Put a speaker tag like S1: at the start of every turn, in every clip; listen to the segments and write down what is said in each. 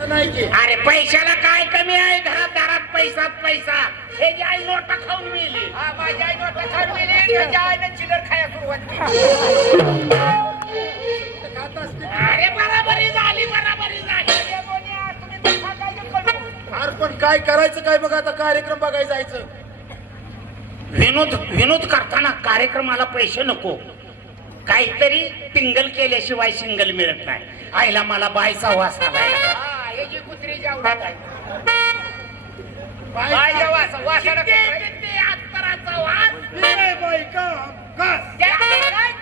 S1: अरे पैशाला काय कमी आहे? घरात दारात पैसाच पैसा. हे जे आई नोटा खाऊन मिली.
S2: हा, माझी आई नोटा खाऊन गेली त्याच्या आईनं चिलर खाया सुरुवात केली.
S1: अरे बराबरी झाली बराबरी झाली.
S3: अरे पण काय करायचं काय बघ आता कार्यक्रम बघायला जायचं.
S1: विनोद विनोद करताना कार्यक्रमाला पैसे नको. काहीतरी टिंगल केल्याशिवाय सिंगल मिळत नाही. आईला मला बायचा वास आलाय
S2: हा, हे जी कुत्रीची आवडत आहे बाईच्या वासा- वासाला
S1: किती-
S2: कुत्रा-
S1: किती अत्तराचा वास
S3: ए बाई का घास.
S2: त्या काय?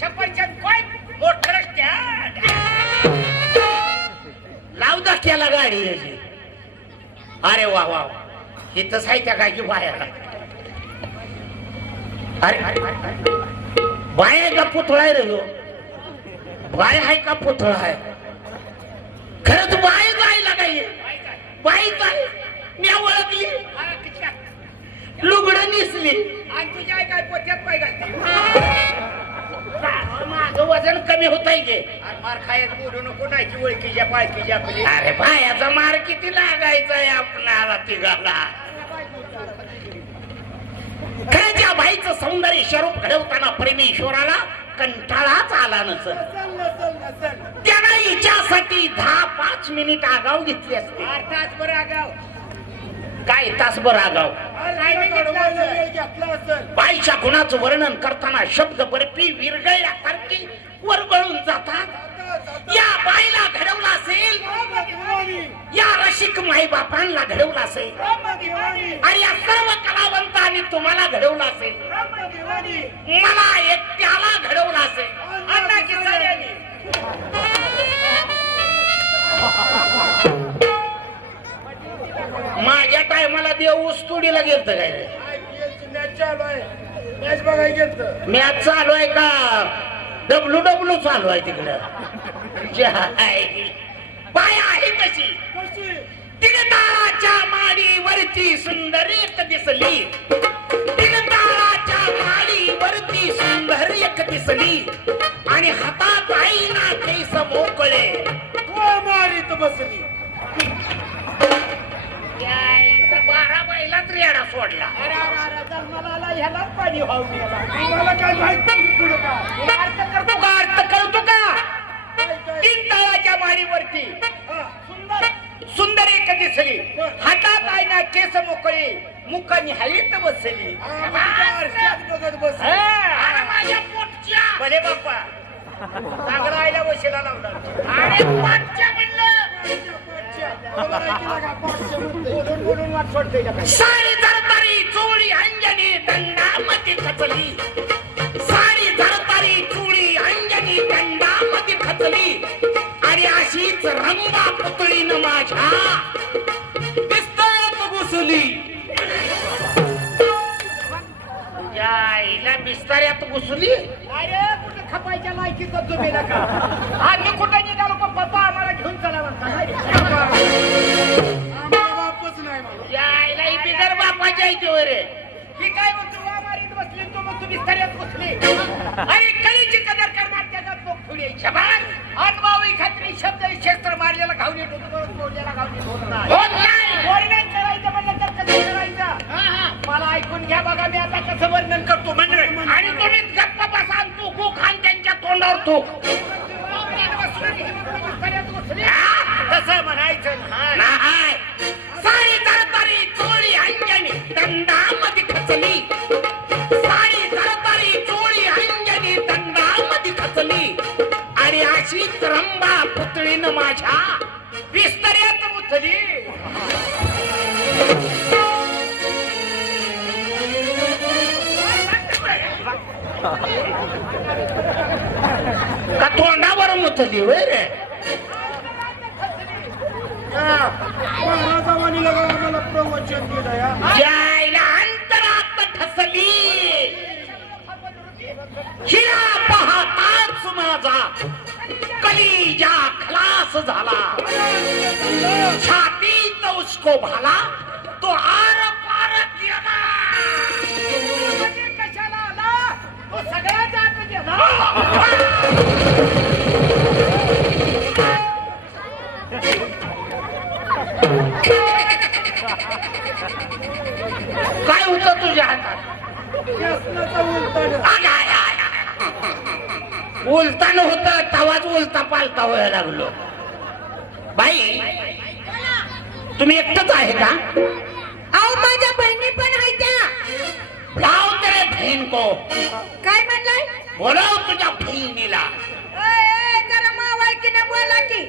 S2: छप्परचंद काय? मोठं रस्त्यात.
S1: लाव धक्क्याला गाडी याची अरे वा वा वा. इथंच आहे त्या गायची बायाला अरे अरे अरे. बाय आहे का पुतळा आहे रे ह्यो? बाय आहे का पुतळा आहे खरंच बाय जायला काय? बाई काय मी ओळखली. लुगडं निसली.
S2: आणि तुझ्या आई काय पोत्यात पाय घालते
S1: माझं वजन कमी होत आहे
S2: मार खायच बोलू नको नाही ओळखीच्या पाळखीच्या आपली
S1: अरे बायाचा मार किती लागायचा आहे आपणाला तिघाला. खरं त्या बाईचं सौंदर्य स्वरूप घडवताना परमेश्वराला कंटाळाच आला नसल.
S3: नसल नसल नसल.
S1: त्यानं हिच्यासाठी दहा पाच मिनिट आगाव घेतली असते.
S2: आठ तास बरं आगाव.
S1: काय तासभर आगाव? बाईच्या गुणाचं वर्णन करताना शब्द बर्फी विरगळल्यासारखी वरगळून जातात.
S3: जाता, जाता.
S1: या बाईला या रसिक माईबापांना घडवलं असेल. आणि या सर्व कलावंतांनी तुम्हाला घडवलं असेल. मला एकट्याला घडवलं असेल.
S2: अण्णा
S1: माझ्या टायमाला देव ऊसतोडीला गेलत काय रे?
S3: मॅच बघायला गेलत
S1: मॅच चालू आहे का? डब्ल्यू डब्ल्यू चालू आहे तिकडं. जे बाय. कशी?
S3: कशी?
S1: तिगताळाच्या माडीवरची सुंदर एक दिसली. तिगताळाच्या माडीवरची सुंदर एक दिसली. आणि हातात आईना केस मोकळे.
S3: वा मारीत बसली.
S1: बारा बैलाच रेडा सोडला.
S2: ह्यालाच पाणी
S3: काय माहीत पुढं
S2: अर्थ करतो
S1: अर्थ कळतो का?
S3: काय
S1: तीन तळाच्या माडीवरती.
S3: हा,
S2: सुंदर
S1: एक दिसली हातात आईना केस मोकळे मुखानी हाईत बसली माझ्या पोटच्या
S2: भले बाप्पा चांगला वशिला लावला
S1: अरे पोटच्या म्हणलं धरतारी चोळी अंजनी दंडामध्ये खचली साडी धरतारी चोळी अशीच रंबा पुतळीनं माझ्या बिस्तरात घुसली. तुझ्या आईला बिस्ताऱ्यात घुसली.
S2: अरे कुठे खपायच्या लायकीचा तुम्ही नका. आम्ही कुठे निघालो पण पप्पा आम्हाला घेऊन चला म्हणता.
S3: बापच नाही
S1: तुझ्या आईला ही बिगर बापाची आहे. ती रे
S2: ही काय म्हणतो? मारीत बसली तू मग तुम्ही स्थर्यात बसली अरे कलीची कदर करणार त्याच्यात लोक थोडी शबान मारलेला घावली होतो बरोबर तोडलेला घावली होत नाही.
S1: होत नाही.
S2: वर्णन करायचं म्हणलं तर कसं करायचं? मला ऐकून घ्या बघा मी आता कसं वर्णन करतो. मंडळ
S1: आणि तुम्ही गप्पा बसा आणि तू खान त्यांच्या तोंडावर थूक.
S2: तसं म्हणायचं ना.
S1: नाही. साडी तरतरी चोळी अंजनी दंडामध्ये खचली साडी तरतरी चोळी अंजनी दंडामध्ये खचली आणि अशीच रंबा पुतळीनं माझ्या का तोंडावर मुतली होय रे?
S3: प्रवचन
S1: जायला अंतरात ठसली हिरा पाहताच माझा कलीजा खलास झाला. छातीत उसको भाला तो आर तुम्ही एकटच आहे का?
S4: अहो माझ्या बहिणी पण आहे त्या.
S1: लाव तेरे बहीण को.
S4: काय म्हणलाय?
S1: बोलव तुझ्या बहिणीला.
S4: ए, ए, जरा मावळकीनं बोला की.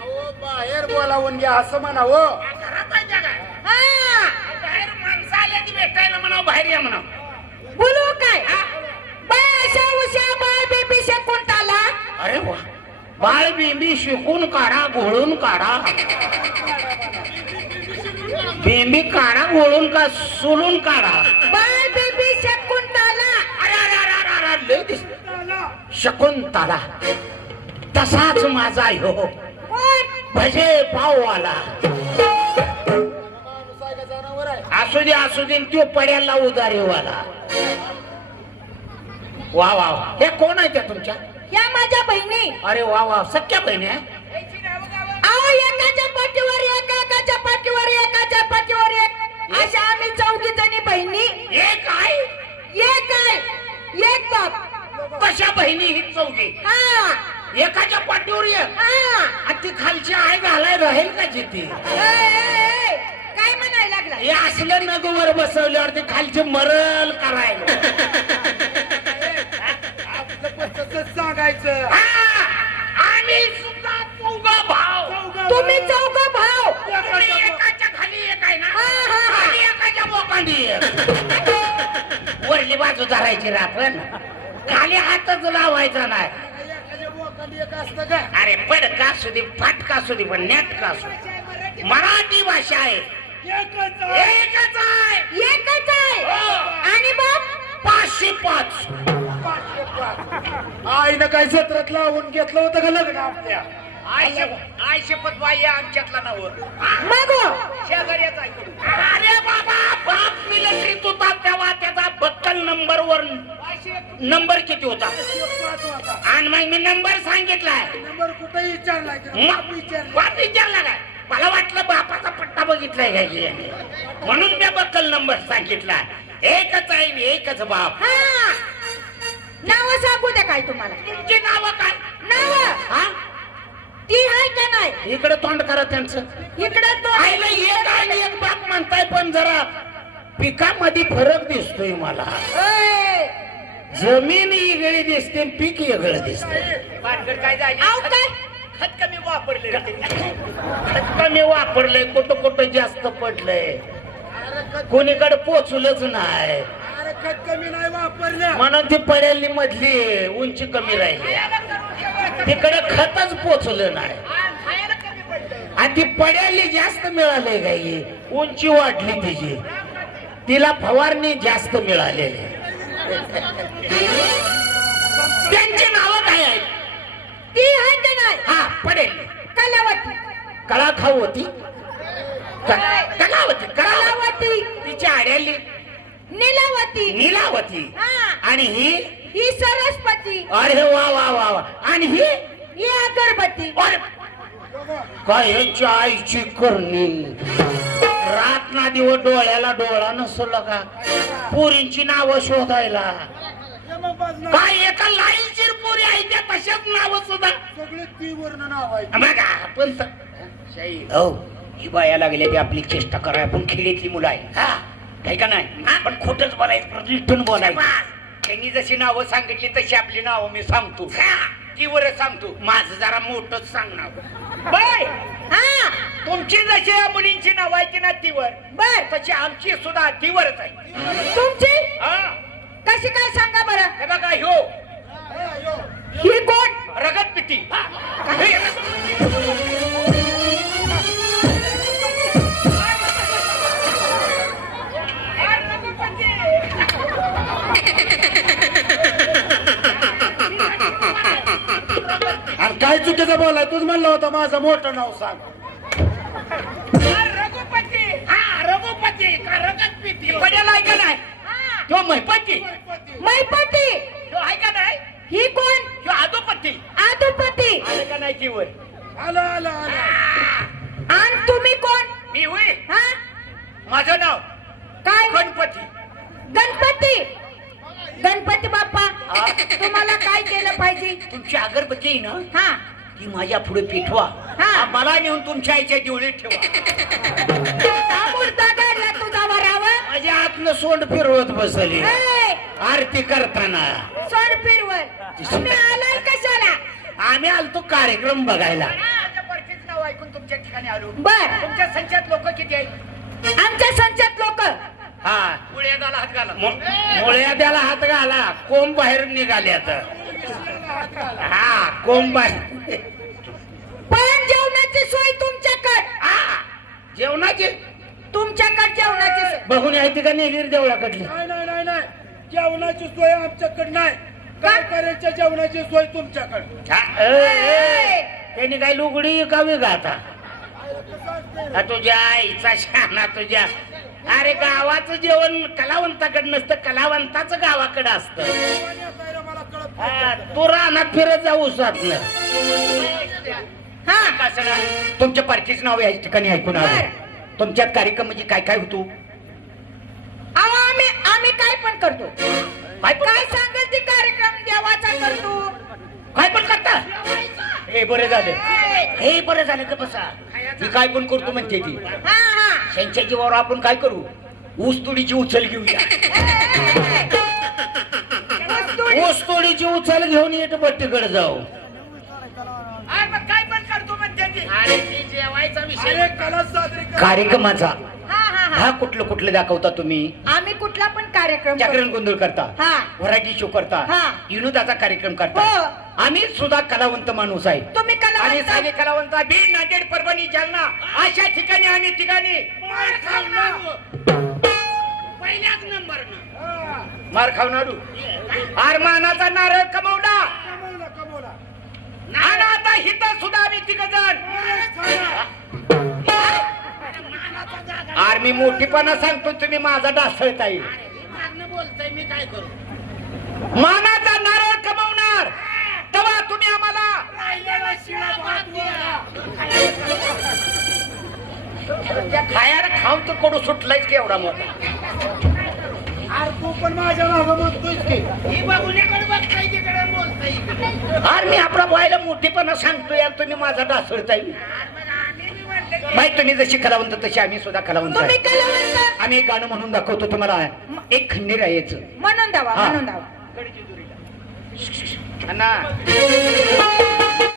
S3: अहो, बाहेर बोलावून घ्या असं म्हणा हो.
S1: घरात आहे त्या काय?
S4: हा
S1: बाहेर माणसं आले ती भेटायला म्हणा बाहेर या म्हणा
S4: बोलू काय? बाय अशा उशा बाय बेबी शकून आला
S1: अरे वा. बाळ बेंबी शिकून काढा घोळून काढा. बेंबी काढा घोळून का सोलून काढा.
S4: बाय बेबी शकून आला
S1: अरे अरे अरे अरे अरे लय दिस
S3: आला.
S1: शकुंतला. तसाच माझा हो. भजे पाववाला असू दे असू दे तो पड्याला उदारीवाला. वा वा वा. हे कोण आहे त्या तुमच्या?
S4: या माझ्या बहिणी.
S1: अरे वा वा. सख्या बहिणी आहे?
S2: गावं.
S4: अहो एकाच्या पाठीवर एक पाठीवर पाठीवर एक. अशा आम्ही चौघी जणी बहिणी.
S1: हे काय
S4: एक आहे एक बाप.
S1: कशा बहिणी ही चौघी?
S4: हा.
S1: एकाच्या पाठीवर एक.
S4: हा.
S1: आणि ती खालची आहे घालाय राहील का जिथे?
S4: ए, ए, ए, काय म्हणायला लागला?
S1: हे असलं नगवर बसवल्यावर ते खालचे मरल करायला.
S3: तसंच सांगायचं.
S1: हा, आम्ही सुद्धा चौघा भाव
S4: तुम्ही
S3: भाऊ.
S4: चौघ भाव
S1: तुम्ही एकाच्या खाली एक आहे ना
S4: हा, हा, हा.
S1: खाली एक. वरली बाजू धरायची राखण खाली हातच लावायचा नाही. अरे पडका असू दे फाटका असू दे पण नेटका असू दे मराठी भाषा आहे.
S3: एकच आहे.
S1: एकच आहे.
S4: एकच आहे.
S1: हो.
S4: आणि बाप
S1: पाचशे पाच.
S3: पाचशे पाच. आईनं काय सत्रात लावून घेतलं होतं का लग्न आपल्या?
S2: आय शप- आय शपथ बाई आमच्यातला नाव.
S4: मग?
S1: नंबर किती होता? आणि मग मी नंबर सांगितलाय.
S3: नंबर कुठे विचारला का?
S1: मग
S3: बाप विचारला
S1: बाप विचारला काय? मला वाटलं बापाचा पट्टा बघितलाय काय. म्हणून मी बक्कल नंबर सांगितला. एकच आहे आणि एकच बाप.
S4: हा. नाव सांगू द्या काय तुम्हाला?
S1: तुमची नावं काय?
S4: नाव.
S1: हा?
S4: ती आहे का नाही?
S1: इकडे तोंड करा त्यांचं.
S4: इकडं तो
S1: आईला एक आणि एक बाप म्हणताय पण जरा पिकामध्ये फरक दिसतोय मला.
S4: ए,
S1: जमीन वेगळी दिसते पीक वेगळं दिसते.
S2: भानगड काय झाली?
S4: आव काय?
S2: खत कमी वापरले.
S1: खत कमी वापरलंय कुठं कुठं जास्त पडलंय कोणीकडे पोचलंच नाही.
S3: अरे खत कमी नाही वापरलं.
S1: म्हणून ती पड्याली मधली उंची कमी राहिली. तिकडे खतच पोचलं नाही. आणि ती पड्याली जास्त मिळाले गाई. उंची वाढली तिची. तिला फवारणी जास्त मिळालेली. त्यांची नावं काय आहेत?
S4: ती आहे का नाही?
S1: हा पडेल.
S4: कलावती.
S1: कळा खाऊ होती क- कलावती कलावती
S4: कलावती.
S1: तिची आड्याली.
S4: नीलावती.
S1: नीलावती.
S4: हा.
S1: आणि ही?
S4: ही सरस्वती.
S1: अरे वा वा वा वा. आणि ही?
S4: ही अगरबत्ती.
S1: अरे. काय यांची आईची करणी? रात ना दिवस डोळ्याला डोळा नसला का पोरींची नावं शोधायला. काय एका लाईनची पोरी आहे त्या तशाच नावं सुद्धा.
S3: सगळे नाव आहे
S1: बघा आपण हो
S2: ही बाया लागली ती आपली चेष्टा कराय आपण खेडीतली मुलं आहे.
S1: हा.
S2: आहे का नाही. पण खोटच बोलायचं परत रिटून बोलायचं. त्यांनी जशी नावं सांगितली तशी आपली नावं मी सांगतो.
S1: हा.
S2: ती वर सांगतो.
S1: माझं जरा मोठंच सांगणार
S2: बाय.
S4: हा.
S2: तुमची जशी या मुलींची नाव आहे की ना तीवर?
S4: बर.
S2: तशी आमची सुद्धा तीवरच आहे.
S4: तुमची?
S2: हा.
S4: कशी काय सांगा बरं.
S2: हे बघा ह्यो.
S3: हे.
S4: ही कोण?
S2: रगत पिटी.
S3: आणि काय चुकीचं बोलाय तूच म्हणलं होतं माझं मोठं नाव सांग.
S2: रघुपती.
S1: हा रघुपती का रगत पिती?
S2: पडेल आहे नाही? तो महिपती
S4: मैपती.
S2: तो ऐका का नाही?
S4: ही कोण?
S2: तो आदोपती.
S4: आदुपती.
S2: आलं का नाही जीवन?
S3: आलं आलं आलं.
S4: हा, आणि तुम्ही कोण?
S2: मी होय.
S4: हा?
S2: माझं नाव काय? गणपती. गणपती. गणपती बाप्पा हा. तुम्हाला काय केलं पाहिजे? तुमची अगरबत्ती आहे ना?
S4: हा.
S2: ती माझ्या पुढे पिठवा
S4: हा.
S2: मला नेऊन तुमच्या आईच्या दिवळीत ठेवा.
S4: का मुर्दा काढला तुझा वरावर
S1: माझ्या आतलं सोंड फिरवत बसली.
S4: ए,
S1: आरती करताना.
S4: सोड फिरवर तुम्ही आलाय कशाला?
S1: आम्ही आलतो कार्यक्रम बघायला.
S2: नाव ऐकून तुमच्या ठिकाणी आलो.
S4: बर.
S2: तुमच्या संचात लोक किती आहेत?
S4: आमच्या संचात लोक.
S1: हा.
S2: हात घाला.
S1: मु- मुळ्या त्याला हात घाला. कोंब बाहेर निघाले आता हा कोंब बाहेर
S4: पण जेवणाची सोय तुमच्याकड.
S1: हा, जेवणाची?
S4: तुमच्याकड जेवणाची सोय.
S1: बघून यायची का नेलीर देवळाकडली?
S3: नाही नाही नाही नाही. जेवणाची सोय आमच्याकडे नाही. गावकऱ्यांच्या जेवणाची सोय तुमच्याकडे?
S1: हा, ए, ए, त्यांनी काय लुगडी का वेगळा आता? हा, तुझ्या आईचा शाना तुझ्या. अरे गावाचं जेवण कलावंताकडे नसतं कलावंताचं गावाकडे असतं. हा, तू रानात फिरत जाऊ साधलं
S4: हा.
S2: तुमच्या पार्टीचं नाव या ठिकाणी ऐकून आलो. तुमच्यात कार्यक्रम म्हणजे काय काय होतो?
S4: अहो आम्ही आम्ही काय पण करतो.
S2: काय पण
S4: काय सांगेल ते कार्यक्रम देवाचा करतो.
S2: काय पण करता? हे बरं झालं. हे बरं झालं का बसा? मी काय पण करतो म्हणते ती.
S4: हा हा.
S2: त्यांच्या जीवावर आपण काय करू? ऊस तुडीची उचल घेऊया.
S1: ऊस तोडीची उचल घेऊन येत बट्टीकडे जाऊ.
S2: काय पण करतो म्हणते ती.
S3: अरे कला साजरी कर.
S2: कार्यक्रमाचा
S4: हा हा
S2: हा.
S4: हा
S2: कुठलं कुठलं दाखवता तुम्ही?
S4: आम्ही कुठला पण कार्यक्रम
S2: जागरण
S4: करतो.
S2: गोंधळ करता.
S4: हा.
S2: व्हरायटी शो करता.
S4: हा.
S2: विनोदाचा कार्यक्रम
S4: हो.
S2: करता आम्ही सुद्धा कलावंत माणूस आहे.
S4: तुम्ही
S2: आणि
S4: कलावंत
S2: सारे कलावंत बीड नांदेड परभणी जालना अशा ठिकाणी आम्ही ठिकाणी
S1: पहिल्याच नंबर
S2: मार खावणारू आरमानाचा नारळ कमवला. आणि आता हित सुद्धा आम्ही तिघ जण आर्मी मोठीपणा सांगतो तुम्ही माझा डासळता येईल
S1: बोलतोय मी काय करू
S2: मानाचा नारळ कमवणार. तेव्हा तुम्ही आम्हाला. खायला खाऊन तर कडू सुटलायच की एवढा मोठा?
S3: अरे तू पण माझ्या मागं म्हणतोयस की.
S1: ही बघुण्याकडे बघताय तिकडे बोलताय इकडे.
S2: अरे मी आपला व्हायला मोठीपणा सांगतोय आणि तुम्ही माझा डासळता येईल माहीत तुम्ही जशी कलावंत तशी आम्ही सुद्धा कलावंत
S4: तुम्ही
S2: आहे.
S4: कलावंत?
S2: आम्ही एक गाणं म्हणून दाखवतो तुम्हाला. एक खंडीर आहे याचं.
S4: म्हणून दावा
S2: हा.
S4: म्हणून दावा.
S2: अण्णा.